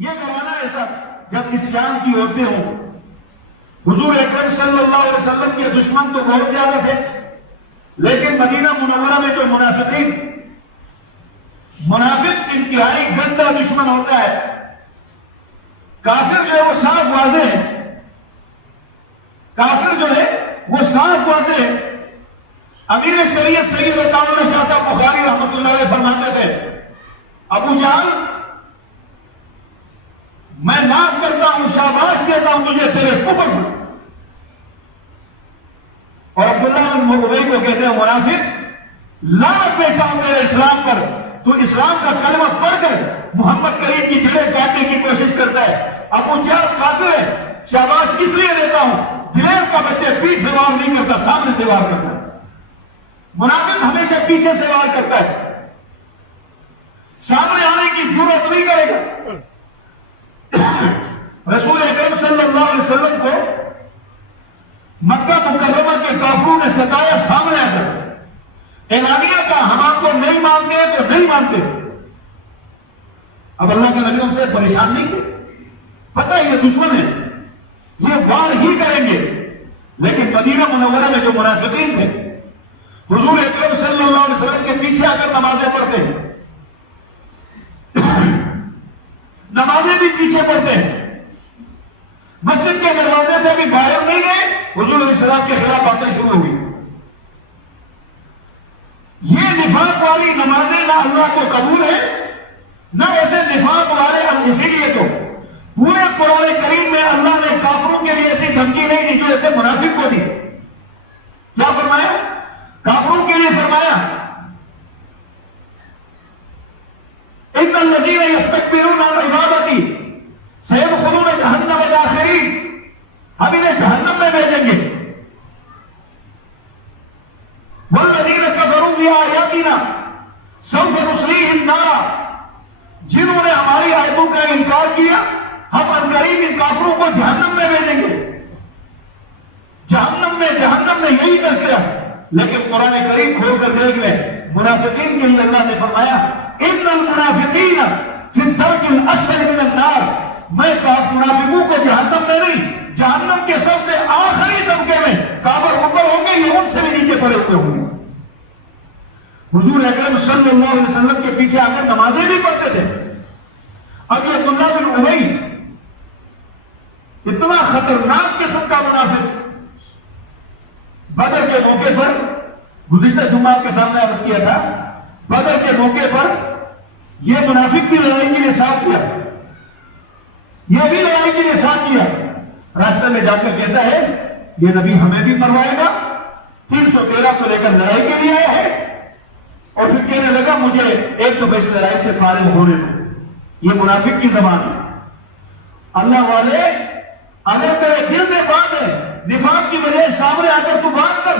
یہ زمانہ ایسا جب اس شان کی عورتیں ہوں. حضور اکرم صلی اللہ علیہ وسلم کے دشمن تو بہت زیادہ تھے، لیکن مدینہ منورہ میں جو منافق انتہائی گندا دشمن ہوتا ہے. کافر جو ہے وہ صاف واضح ہے، کافر جو ہے وہ صاف واضح ہے. امیر شریعت سید عطاءاللہ شاہ صاحب بخاری رحمۃ اللہ علیہ فرماتے تھے، ابو جہل میں ناز کرتا ہوں، شاباش دیتا ہوں تجھے تیرے کفر پر. اور عبداللہ بن ابی کو کہتے ہیں منافق، لعنت بیٹھا ہوں تیرے اسلام پر، تو اسلام کا کلمہ پڑھ کر محمد کریم کی جڑیں کاٹنے کی کوشش کرتا ہے. ابو جہل کافر ہے، شاباش اس لیے دیتا ہوں دلیر کا بچے پیچھے سے وار نہیں کرتا، سامنے سے وار کرتا ہے. منافق ہمیشہ پیچھے سے وار کرتا ہے، سامنے آنے کی ضرورت نہیں کرے گا. رسول اکرم صلی اللہ علیہ وسلم کو مکہ مکرمہ کے کافروں نے ستایا، سامنے آ کر اعلانیہ کا ہم آپ کو نہیں مانتے تو نہیں مانتے. اب اللہ کے نبی ہم سے پریشان نہیں تھے، پتہ ہے یہ دشمن ہے، یہ وار ہی کریں گے. لیکن مدینہ منورہ میں جو منافقین تھے حضور اکرم صلی اللہ علیہ وسلم کے پیچھے آ کر نمازیں پڑھتے ہیں، نمازیں بھی پیچھے پڑھتے ہیں، مسجد کے دروازے سے بھی باہر نہیں گئے، حضور علیہ السلام کے خلاف باتیں شروع ہوئی. یہ نفاق والی نمازیں نہ اللہ کو قبول ہے، نہ ایسے نفاق والے. اسی لیے تو پورے قرآن کریم میں اللہ نے کافروں کے لیے ایسی دھمکی نہیں دی جو ایسے منافق کو دی. کیا فرمایا؟ کافروں کے لیے فرمایا ان الذین یستکبرون عن عبادتی سیدخلون جہنم داخرین، ہم انہیں جہنم میں بھیجیں گے. والذین کفروا بآیاتنا سوف نصلیہم نارا، جنہوں نے ہماری آیتوں کا انکار کیا ہم عنقریب ان کافروں کو جہنم میں بھیجیں گے. جہنم میں یہی تذکرہ. لیکن قرآن کریم کھول کر دیکھ لیں، منافقین کے لیے اللہ نے فرمایا ان المنافقین فی الدرک الاسفل من النار، میں منافقوں کو جہنم میں نہیں، جہنم کے سب سے آخری طبقے میں کافر اوپر ہوں گے، یہ ان سے بھی نیچے پڑے ہوئے ہوں گے. حضور اکرم صلی اللہ علیہ وسلم کے پیچھے آ کر نمازیں بھی پڑھتے تھے. اب یہ عبداللہ بن ابی اتنا خطرناک قسم کا منافق، بدر کے موقع پر گزشتہ جمعہ کے سامنے عرض کیا تھا، بدر کے موقع پر یہ منافق بھی لڑائی کے لیے ساتھ کیا، یہ بھی لڑائی کے لیے ساتھ کیا. راستے میں جا کر کہتا ہے یہ نبی ہمیں بھی مروائے گا، 313 کو لے کر لڑائی کے لیے آیا ہے. اور پھر کہنے لگا مجھے ایک دفعہ اس لڑائی سے فارغ ہونے دو. یہ منافق کی زبان ہے. اللہ والے اگر تیرے دل میں بات ہے نفاق کی وجہ سامنے آ کر تو بات کر.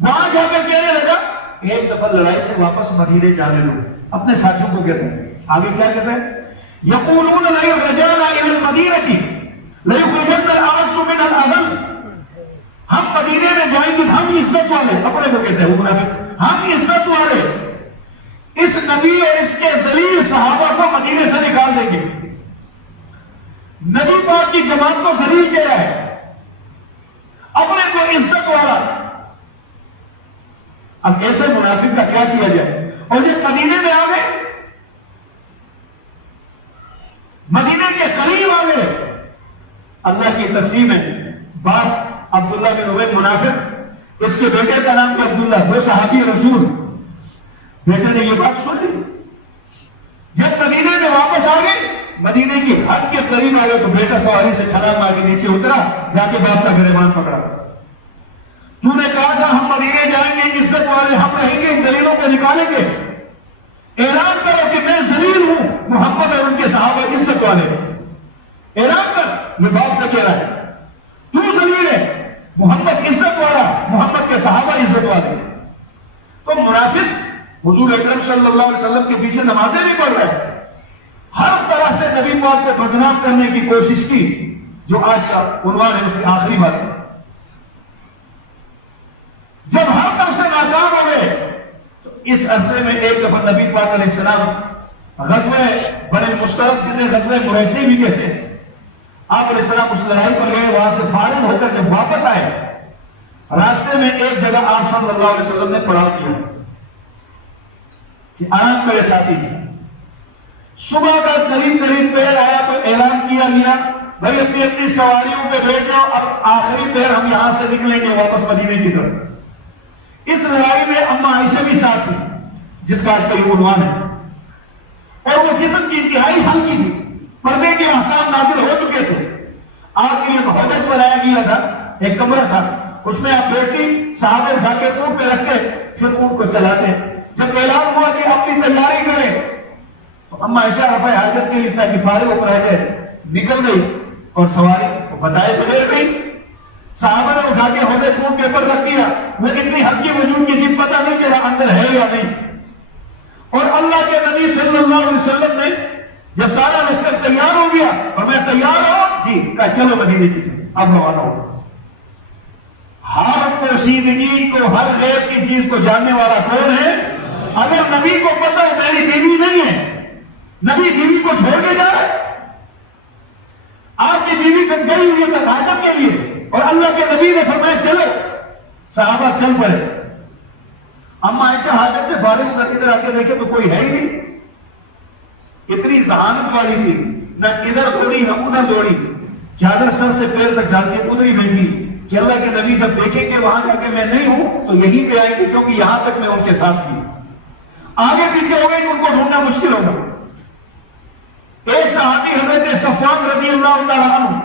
وہاں جا کر کہنے لگا ایک دفعہ لڑائی سے واپس مدینے جانے لو. اپنے ساتھیوں کو کہتے ہیں، آگے کیا کہتے ہیں؟ یقولون لئن رجعنا الى المدینہ لیخرجن الاعز من الاذل، ہم مدینے میں جائیں گے، ہم عزت والے، اپنے کو کہتے ہیں وہ منافق، ہم عزت والے اس نبی اور اس کے ذلیل صحابہ کو مدینے سے نکال دیں گے. نبی پاک کی جماعت کو ذلیل کہہ رہا ہے، اپنے کو عزت والا. اب ایسے منافق کا کیا کیا جائے؟ اور یہ مدینے میں آ گئے، مدینے کے قریب آ گئے. اللہ کی تقسیم ہے. باپ عبداللہ بن ابی منافق، اس کے بیٹے کا نام کیا؟ عبداللہ، وہ صحابی رسول. بیٹے نے یہ بات سن لی. جب مدینے میں واپس آ گئے، مدینے کی حد کے قریب آ گئے تو بیٹا سواری سے چھلانگ مار کے نیچے اترا، جا کے باپ کا گریبان پکڑا. تو نے کہا تھا ہم مدینے جائیں گے، عزت والے ہم رہیں گے، ان ذلیلوں کو نکالیں گے. اعلان کرو کہ میں ذلیل ہوں، محمد اور ان کے صحابہ عزت والے. اعلان کر، یہ باپ سے کہہ رہا ہے. تو ذلیل ہے، محمد عزت والا، محمد کے صحابہ عزت والے. تو منافق حضور اکرم صلی اللہ علیہ وسلم کے پیچھے نمازیں بھی پڑھ رہے ہیں، ہر طرح سے نبی پاک کو بدنام کرنے کی کوشش کی، جو آج کا عنوان ہے اس کی آخری بات ہے. جب ہر طرف سے ناکام ہو گئے تو اس عرصے میں ایک دفعہ نبی پاک علیہ السلام غزوہ بنی اس طرف جسے غزوہ مریسی بھی کہتے ہیں، آپ علیہ السلام اس لڑائی پر گئے، وہاں سے فارغ ہو کر جب واپس آئے، راستے میں ایک جگہ آپ صلی اللہ علیہ وسلم نے پڑھا دیا کہ آنکھ میرے ساتھی ہیں۔ صبح کا قریب پیر آیا تو اعلان کیا گیا بھائی اپنی اپنی سواریوں پہ بیٹھ جاؤ، اب آخری پیر ہم یہاں سے نکلیں گے واپس مدینے کی طرف۔ اس لڑائی میں اما عائشہ بھی ساتھ تھی، جس کا آج کا یہ عنوان ہے، اور وہ جسم کی انتہائی ہلکی تھی، پردے کے احکام نازل ہو چکے تھے، آپ کے لیے محبت بنایا گیا تھا ایک کمرہ سا، اس میں آپ بیٹھتی، صحابہ اٹھا کے اونٹ پہ رکھتے، پھر اونٹ کو چلاتے۔ جب اعلان ہوا کہ اپنی تیاری کریں تو اما عائشہ رفع حاجت کے لیے تاکہ فارغ ہو کر آ جائے، نکل گئی اور سواری بتائے بغیر گئی۔ صحابہ نے اٹھا کے ہودے اونٹ کے اوپر رکھ دیا، وہ اتنی ہلکی وجود کی تھی پتہ نہیں چلا اندر ہے یا نہیں۔ اور اللہ کے نبی صلی اللہ علیہ وسلم نے جب سارا لشکر تیار ہو گیا اور میں تیار ہوں جی کہا چلو مدینے کی اب روانہ ہو۔ ہر پوشیدگی کو، ہر غیب کی چیز کو جاننے والا کون ہے؟ اگر نبی کو پتہ ہے میری بیوی نہیں ہے، نبی بیوی کو چھوڑ کے جا رہا ہے، آپ کی بیوی کو گئی ہوئی ہے حاجت کے لیے، اور اللہ کے نبی نے فرمایا چلو، صحابہ چل پڑے۔ اما عائشہ حاجت سے فارغ ہو کر ادھر آ کے دیکھے تو کوئی ہے ہی نہیں، اتنی ذہانت والی تھی، نہ ادھر دوڑی نہ ادھر دوڑی، چادر سر سے پیر تک ڈال کے ادھر ہی بیٹھی کہ اللہ کے نبی جب دیکھیں کہ وہاں جا کے میں نہیں ہوں تو یہیں پہ آئیں گے، کیونکہ یہاں تک میں ان کے ساتھ تھی، آگے پیچھے ہو گئے تو ان کو ڈھونڈنا مشکل ہوگا۔ ایک صحابی حضرت صفوان رضی اللہ تعالیٰ عنہ،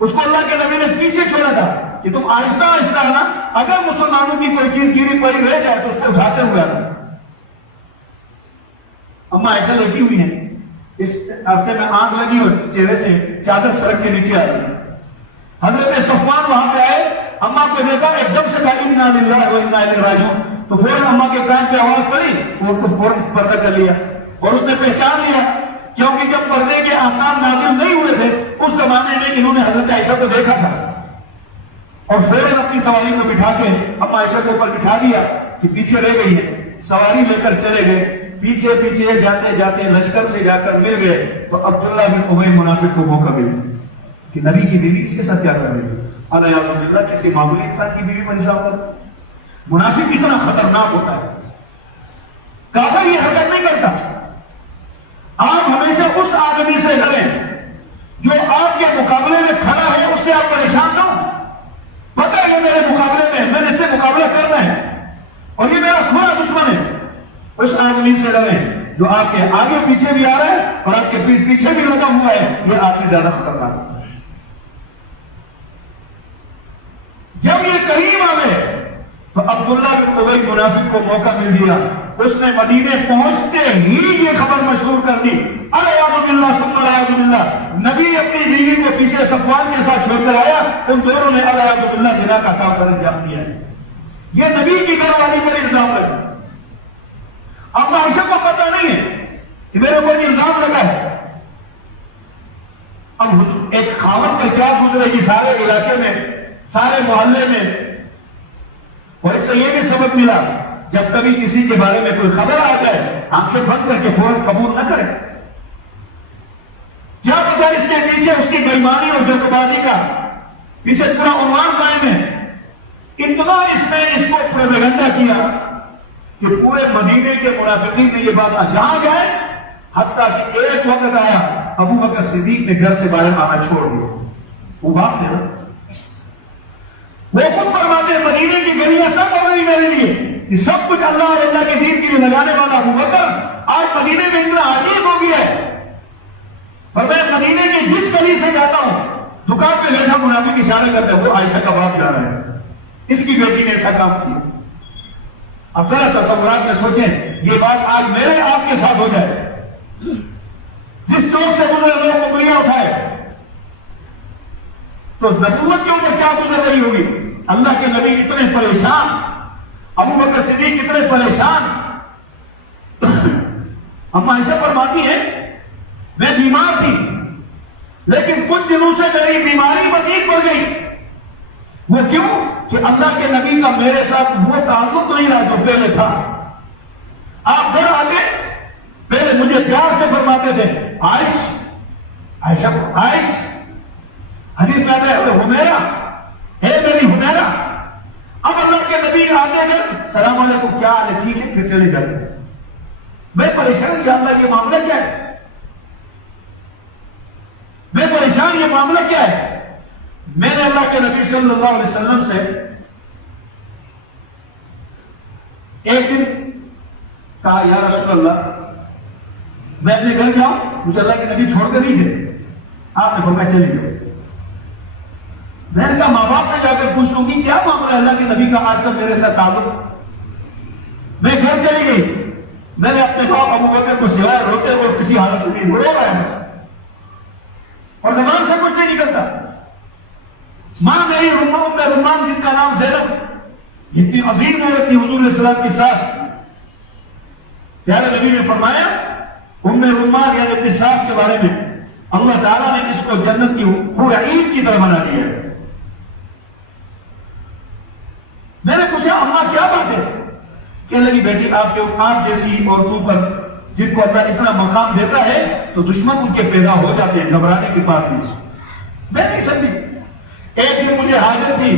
اس کو اللہ کے نبی نے پیچھے چھوڑا تھا کہ تم آہستہ آہستہ آنا، اگر مسلمانوں کی کوئی چیز گری پڑی رہ جائے تو اس کو اٹھاتے ہوئے آنا۔ اما عائشہ لیٹی ہوئی ہیں، اس عرصے میں آنکھ لگی اور چہرے سے چادر سرک کے نیچے آئی۔ حضرت صفوان وہاں پہ آئے، اما کو دیکھا، ایک دم سے کہا انا للہ و انا الیہ راجعون، تو فوراً اما کے کان پہ آواز پڑی، وہ تو فوراً پردہ کر لیا، اور اس نے پہچان لیا، کیونکہ جب پردے کے احکام نازل نہیں ہوئے تھے اس زمانے میں انہوں نے حضرت عائشہ کو دیکھا تھا، اور فوراً اپنی سواری کو بٹھا کے اما عائشہ کو اوپر بٹھا دیا کہ پیچھے رہ گئی ہے، سواری لے کر چلے گئے۔ پیچھے پیچھے جاتے جاتے لشکر سے جا کر مل گئے تو عبداللہ بن ابی منافق کو موقع ملا کہ نبی کی بیوی اس کے ساتھ کیا کر رہی ہے، الیاذ باللہ کسی معمولی انسان کی بیوی بن جاؤ گا۔ منافق اتنا خطرناک ہوتا ہے، کافر یہ حرکت نہیں کرتا۔ آپ ہمیشہ اس آدمی سے لڑیں جو آپ کے مقابلے میں کھڑا ہے، اس سے آپ پریشان نہ ہو، پتہ ہے یہ میرے مقابلے میں ہے، میں نے اس سے مقابلہ کرنا ہے اور یہ میرا کھلا دشمن ہے، اس آدمی سے لڑیں جو آپ کے آگے پیچھے بھی آ رہا ہے اور آپ کے پیٹ پیچھے بھی لگا ہوا ہے، یہ آدمی زیادہ خطرناک ہے۔ جب یہ قریب آ گئے تو عبداللہ بن ابی منافق کو موقع مل گیا، اس نے مدینے پہنچتے ہی یہ خبر مشہور کر دی، الیاذ باللہ ثم الیاذ باللہ، نبی اپنی بیوی کو پیچھے صفوان کے ساتھ چھوڑ کر آیا، ان دونوں نے الیاذ باللہ زنا کا کام سر انجام دیا ہے۔ یہ نبی کی گھر والی پر الزام لگا، اب عائشہ کو پتہ نہیں ہے کہ میرے اوپر الزام لگا ہے۔ اب ایک خاون پر کیا گزرے گی سارے علاقے میں، سارے محلے میں، اور اس سے یہ بھی سبق ملا جب کبھی کسی کے بارے میں کوئی خبر آ جائے آنکھیں بند کر کے فوراً قبول نہ کرے، کیا پتہ اس کے پیچھے اس کی بےایمانی اور دھوکہ بازی کا پیچھے پورا عنوان قائم ہے۔ اتنا اس نے اس کو پروپیگنڈا کیا کہ پورے مدینے کے منافقین نے یہ بات جہاں جائے، حتیٰ کہ ایک وقت آیا ابو بکر صدیق نے گھر سے باہر آنا چھوڑ دیا، وہ بات نے وہ خود فرماتے ہیں مدینے کی گلیاں تب ہو گئی میرے لیے کہ سب کچھ اللہ اور اللہ کے دین کے لیے لگانے والا ابو بکر آج مدینے میں اتنا عاجز ہو گیا ہے، اور میں مدینے کی جس گلی سے جاتا ہوں دکان پہ بیٹھا منافق اشارے کرتے ہیں وہ عائشہ کا باپ جا رہا ہے، اس کی بیٹی نے ایسا کام کیا۔ اب ذرا تصورات میں سوچیں یہ بات آج میرے آپ کے ساتھ ہو جائے، جس چوک سے گزرے لوگ انگلیاں اٹھائے تو نبوت کے اوپر کیا گزر رہی ہوگی۔ اللہ کے نبی اتنے پریشان، ابو بکر صدیق اتنے پریشان۔ اما عائشہ فرماتی ہیں میں بیمار تھی لیکن کچھ دنوں سے میری بیماری مزید بڑھ گئی، وہ کیوں کہ اللہ کے نبی کا میرے ساتھ وہ تعلق نہیں رہا جو پہلے تھا۔ آپ گھر آگے پہلے مجھے پیار سے فرماتے فرماتے تھے عائشہ عائش، حدیث میں آتا ہے حمیرہ، اے میری حمیرہ۔ اب اللہ کے نبی آتے ہیں، سلام علیکم، کیا حال ہے، ٹھیک ہے، پھر چلے جاتے ہیں۔ میں پریشان، یا اللہ یہ معاملہ کیا ہے؟ میں پریشان، یہ معاملہ کیا ہے؟ میں نے اللہ کے نبی صلی اللہ علیہ وسلم سے ایک دن کہا یا رسول اللہ میں اپنے گھر جاؤں، مجھے اللہ کے نبی چھوڑ کر نہیں گئے، آپ نے فرمایا چلی جاؤ۔ میں نے کہا ماں باپ سے جا کر پوچھ لوں گی کیا معاملہ ہے اللہ کے نبی کا آج تک میرے ساتھ تعلق۔ میں گھر چلی گئی، میں نے اپنے باپ ابو بکر کو سوائے روتے ہوئے کسی حالت میں رو رہا ہے بس، اور زبان سے کچھ نہیں نکلتا۔ ماں میری رمان جن کا نام زینب، اتنی عظیم عورت تھی، حضور علیہ السلام کی ساس، پیارے نبی نے فرمایا ام رمان یعنی اپنی ساس کے بارے میں اللہ تعالیٰ نے اس کو جنت کی حور عین کی طرح بنا دیا ہے۔ میں نے پوچھا اماں کیا بات ہے؟ کہنے لگی بیٹی آپ جیسی عورتوں پر جن کو اللہ اتنا مقام دیتا ہے تو دشمن ان کے پیدا ہو جاتے ہیں، گھبرانے کی بات نہیں۔ میں نہیں سمجھی۔ ایک دن مجھے حاجت تھی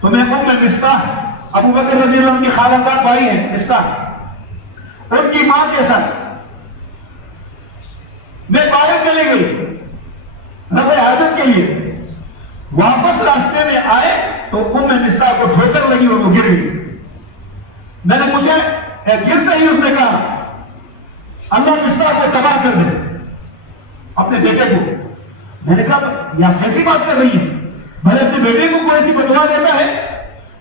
تو میں ام مصطح، ابو بکر رضی اللہ عنہ کی خالہ زاد بھائی ہیں مصطح، ان کی ماں کے ساتھ میں باہر چلی گئی رفع حاجت کے لیے۔ واپس راستے میں آئے تو ام مصطح کو ٹھوکر لگی اور وہ گر گئی۔ میں نے پوچھا، گرتے ہی اس نے کہا اللہ مصطح کو تباہ کر دے، اپنے بیٹے کو۔ میں نے کہا یہ آپ کیسی بات کر رہی ہیں؟ بھلے اپنے بیٹے کو کوئی ایسی بدعا دیتا ہے؟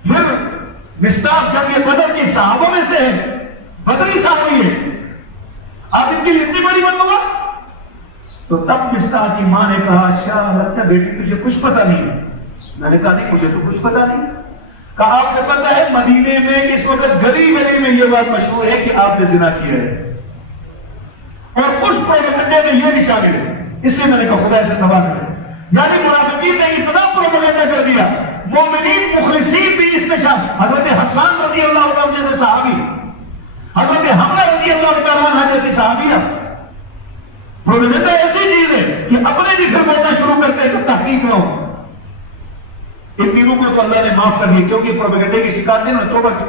پھر مصطح جب یہ بدر کی صحابوں میں سے ہے، بدری صحابی ہے، آپ ان کے لیے اتنی بڑی بدعا؟ تو تب مصطح کی ماں نے کہا اچھا لگتا ہے بیٹی تجھے کچھ پتا نہیں ہے۔ میں نے کہا نہیں مجھے تو کچھ پتا نہیں۔ کہا آپ کو پتا ہے مدینے میں اس وقت گلی گلی میں یہ بات مشہور ہے کہ آپ نے زنا کیا ہے، اور اس پروپیگنڈے میں یہ بھی شامل ہے، اس لیے میں نے کہا خدا اسے تباہ کرے۔ یعنی منافقین نے اتنا پروپیگنڈا کر دیا، مومنین مخلصین بھی اس میں شامل۔ حضرت حسان رضی اللہ عنہ جیسے صحابی، حضرت حمزہ رضی اللہ عنہ جیسی صحابیہ، پروپیگنڈا ایسی چیز ہے کہ اپنے بھی پھر بولنا شروع کرتے ہیں جب تحقیق نہ ہو۔ ان تینوں کو تو اللہ نے معاف کر دیا کیونکہ پروپیگنڈے کی شکایت نے توبہ کی،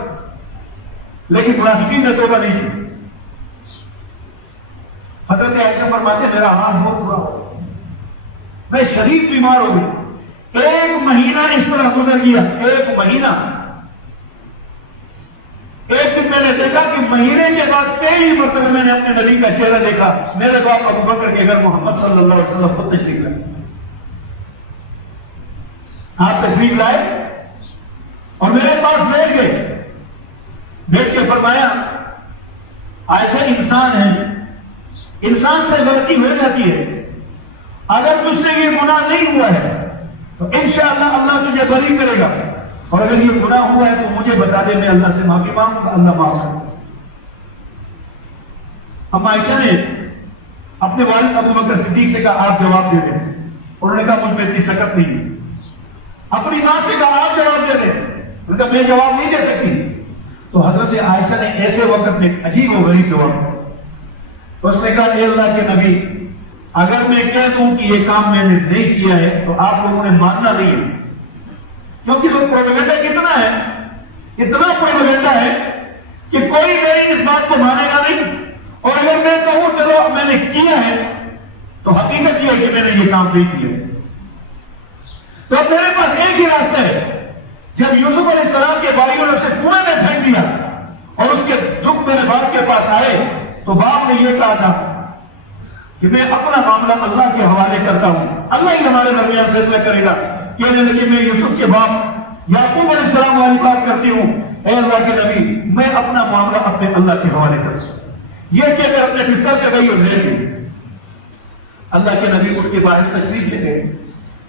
لیکن منافقین نے توبہ نہیں کی۔ حضرت عائشہ فرماتے میرا حال بہت برا ہو، میں شدید بیمار ہو گئی، 1 مہینہ اس طرح گزر گیا، 1 مہینہ۔ ایک دن میں نے دیکھا کہ مہینے کے بعد پہلی مرتبہ میں نے اپنے نبی کا چہرہ دیکھا۔ میرے باپ ابو بکر کے گھر محمد صلی اللہ علیہ وسلم خود تشریف لائے، آپ تشریف لائے اور میرے پاس بیٹھ گئے، بیٹھ کے فرمایا عائشہ انسان ہے، انسان سے غلطی ہو جاتی ہے، اگر تجھ سے یہ گناہ نہیں ہوا ہے تو انشاءاللہ اللہ تجھے بری کرے گا، اور اگر یہ گناہ ہوا ہے تو مجھے بتا دے، میں اللہ سے معافی مانگوں گا، اللہ معاف کرے۔ اب عائشہ نے اپنے والد ابو بکر صدیق سے کہا آپ جواب دے دیں، انہوں نے کہا مجھ میں اتنی سکت نہیں ہے۔ اپنی ماں سے کہا آپ جواب دے دیں، انہوں نے کہا میں جواب نہیں دے سکتی۔ تو حضرت عائشہ نے ایسے وقت میں عجیب و غریب جواب، اس نے کہا اے اللہ کے نبی اگر میں کہہ دوں کہ یہ کام میں نے نہیں کیا ہے تو آپ لوگوں نے ماننا نہیں ہے، کیونکہ وہ پروپیگنڈا کتنا ہے، اتنا پروپیگنڈا ہے کہ کوئی میری اس بات کو مانے گا نہیں، اور اگر میں کہوں چلو میں نے کیا ہے تو حقیقت یہ ہے کہ میں نے یہ کام نہیں کیا۔ تو اب میرے پاس ایک ہی راستہ ہے، جب یوسف علیہ السلام کے بھائیوں نے اسے کنویں میں پھینک دیا اور اس کے دکھ میرے باپ کے پاس آئے تو باپ نے یہ کہا تھا کہ میں اپنا معاملہ اللہ کے حوالے کرتا ہوں، اللہ ہی ہمارے درمیان فیصلہ کرے گا۔ کہ میں یوسف کے باپ یعقوب علیہ السلام والی بات کرتی ہوں، اے اللہ کے نبی میں اپنا معاملہ اپنے اللہ کے حوالے کرتا ہوں۔ یہ کہ اگر اپنے بستر پہ گئی اور لے گئی، اللہ کے نبی اٹھ کے باہر تشریف لے گئے،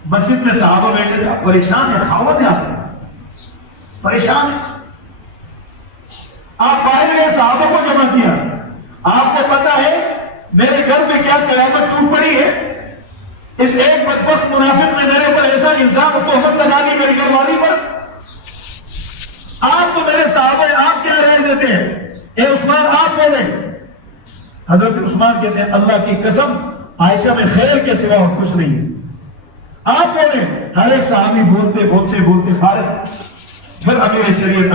مسجد میں صحابہ بیٹھے تھے، پریشان ہے، خاوت ہے، آپ پریشان ہے، آپ باہر گئے صحابہ کو جمع کیا، آپ کو پتا ہے میرے گھر میں کیا قیامت ٹوٹ پڑی ہے، اس ایک بدبخت منافق نے میرے اوپر ایسا الزام و تہمت لگا دی میری گھر والی پر، آپ تو میرے صحابہ ہیں، آپ کیا رائے دیتے ہیں؟ اے عثمان آپ بولیں۔ حضرت عثمان کہتے ہیں اللہ کی قسم عائشہ میں خیر کے سوا اور کچھ نہیں ہے. آپ بولے ہر ایک صحابی بولتے فارغ. پھر امیر شریعت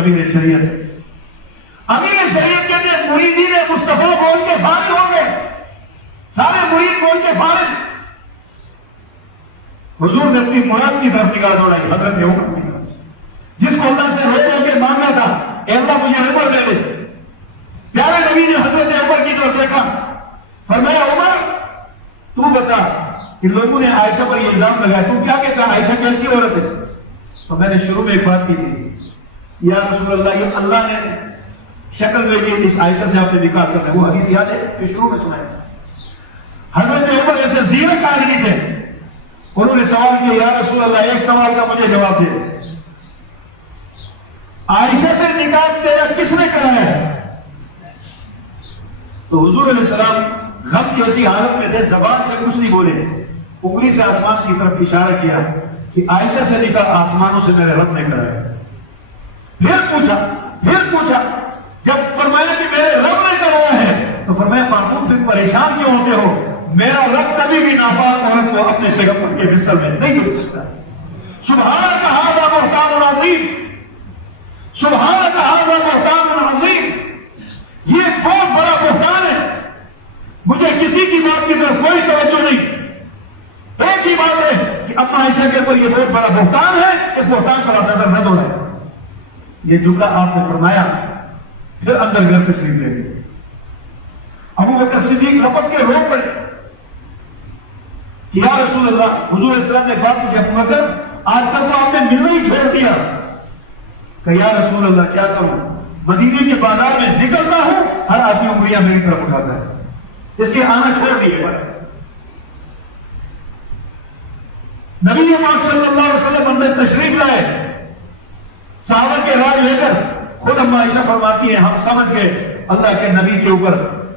کہتے ہیں مریدین مصطفیٰ بول کے فارغ ہو گئے. سارے مرید بول کے فارغ. حضور نے اپنی مراد کی طرف نگاہ دوڑائی. حضرت عمر کی طرف جس کو اللہ سے رو کے مانگا تھا اے اللہ مجھے عمر دے دے. پیارے نبی نے حضرت عمر کی طرف دیکھا. فرمایا عمر تو بتا کہ لوگوں نے عائشہ پر یہ الزام لگایا تو کیا کہتا عائشہ کیسی عورت ہے؟ تو میں نے شروع میں ایک بات کی تھی یا رسول اللہ یہ اللہ نے شکل بھیجی اس عائشہ سے آپ نے نکاح کرنا ہے. وہ حدیث یاد ہے جو شروع میں سنایا. حضرت عمر ایسے زیرک آدمی تھے. انہوں نے سوال کیا یا رسول اللہ ایک سوال کا مجھے جواب دے. عائشہ سے نکاح تیرا کس نے کرایا ہے؟ تو حضور علیہ السلام غم کی ایسی حالت میں تھے زبان سے کچھ نہیں بولے. انگلی سے آسمان کی طرف اشارہ کیا کہ عائشہ سے نکاح آسمانوں سے میرے رب نے کرایا. پھر پوچھا جب فرمایا کہ میرے رب نے کرایا ہے تو فرمایا محمود تم پریشان کیوں ہوتے ہو؟ میرا رب کبھی بھی ناپاک عورت کو اپنے پیغمبر کے بستر میں نہیں ڈال سکتا. سبحانک ھذا بہتان عظیم. سبحانک ھذا بہتان عظیم. یہ بہت بڑا بہتان ہے. مجھے کسی کی بات کی طرف کوئی توجہ نہیں. ایک ہی بات ہے کہ اما عائشہ کے اوپر یہ بہت بڑا بہتان ہے. اس بہتان پر آپ نظر نہ دوڑائیں. یہ جملہ آپ نے فرمایا. پھر اندر گھر تشریف لے گئے. ابو بکر صدیق لپٹ کے رو پڑے کہ یا رسول اللہ. حضور علیہ السلام نے بات پوچھی ابو بکر آج تک تو آپ نے ملنا ہی چھوڑ دیا. کہ یا رسول اللہ کیا کروں مدینے کے بازار میں نکلتا ہوں ہر آدمی انگلیاں میری طرف اٹھاتا ہے. اس کے آنا چھوڑ دیے. نبی پاک صلی اللہ علیہ وسلم اندر تشریف لائے صحابہ کے رائے لے کر. خود اما عائشہ فرماتی ہے ہم سمجھ گئے اللہ کے نبی کے اوپر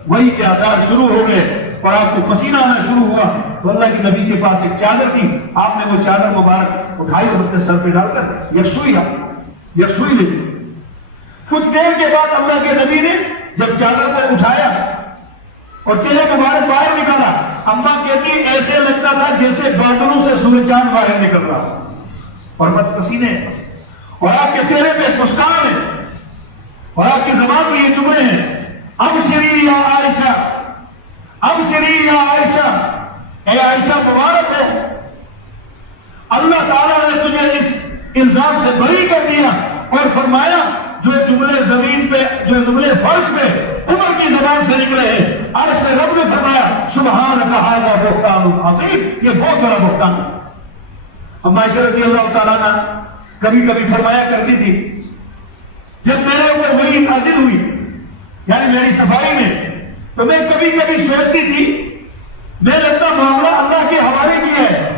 وہی کے آثار شروع ہو گئے اور آپ کو پسینہ آنا شروع ہوا. تو اللہ کے نبی کے پاس ایک چادر تھی. آپ نے وہ چادر مبارک اٹھائی اور اپنے سر پہ ڈال کر یکسوئی لی. کچھ دیر کے بعد اللہ کے نبی نے جب چادر کو اٹھایا اور چہرے مبارک باہر نکالا اماں کہتی ایسے لگتا تھا جیسے بادلوں سے سورج چاند باہر نکل رہا اور بس پسینے اور آپ کے چہرے پہ مسکان ہے اور آپ کی زبان میں یہ جملے ہیں ابشری یا عائشہ اے عائشہ مبارک ہو. اللہ تعالیٰ نے تجھے اس الزام سے بری کر دیا اور فرمایا جو جملے زمین پہ جو جملے فرش پہ عمر کی زبان سے نکلے ہیں عرش سے رب نے فرمایا سبحانک ھذا بہتان عظیم. یہ بہت بڑا بہتان ہے. اما عائشہ رضی اللہ تعالیٰ عنہ کبھی کبھی فرمایا کرتی تھی جب میرے اوپر وحی نازل ہوئی یعنی میری صفائی میں تو میں کبھی کبھی سوچتی تھی میں نے اپنا معاملہ اللہ کے حوالے کیا ہے.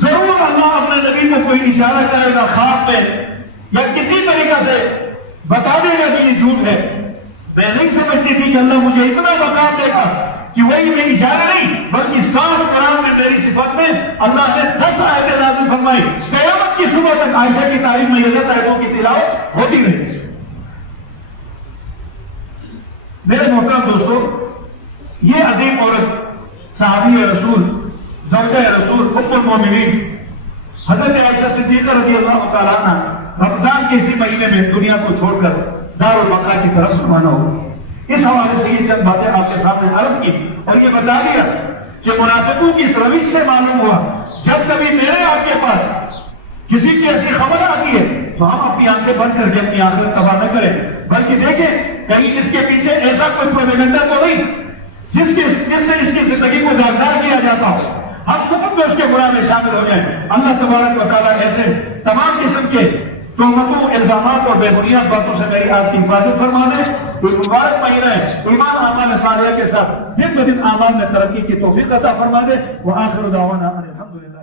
ضرور اللہ اپنے نبی کو کوئی اشارہ کرے گا خواب میں یا کسی طریقہ سے بتا دے گا کہ یہ جھوٹ ہے. میں نہیں سمجھتی تھی کہ اللہ مجھے اتنا مقام دے گا کہ وہی میں اشارہ نہیں بلکہ صاف قرآن میں میری صفت میں اللہ نے 10 آیتیں نازل فرمائی. قیامت کی صبح تک عائشہ کی تعریف میں یہ 10 آیتوں کی تلاوت ہوتی رہی. میرے محترم دوستو یہ عظیم عورت صحابی رسول زوجہ رسول ام المومنین حضرت عائشہ صدیقہ رضی اللہ تعالیٰ عنہ رمضان کے اسی مہینے میں دنیا کو چھوڑ کر دار البقاء کی طرف روانہ ہو. اس حوالے سے یہ چند باتیں آپ کے سامنے عرض کی اور یہ بتا دیا کہ منافقوں کی اس روش سے معلوم ہوا جب کبھی میرے آپ کے پاس کسی کی ایسی خبر آتی ہے تو ہم اپنی آنکھیں بند کر کے اپنی آخرت تباہ نہ کریں بلکہ دیکھیں کہیں اس کے پیچھے ایسا کوئی پروپیگنڈا تو نہیں جس سے اس کی زندگی کو داغدار کیا جاتا ہو. ہم مفت میں اس کے گناہ میں شامل ہو جائیں. اللہ تبارک و تعالیٰ ایسے تمام قسم کے تہمتوں الزامات اور بے بنیاد باتوں سے میری آپ کی حفاظت فرما دے. یہ مبارک مہینہ ہے ایمان اعمال صالحہ کے ساتھ دن بدن اعمال میں ترقی کی توفیق عطا فرما دے. وآخر دعوانا الحمدللہ.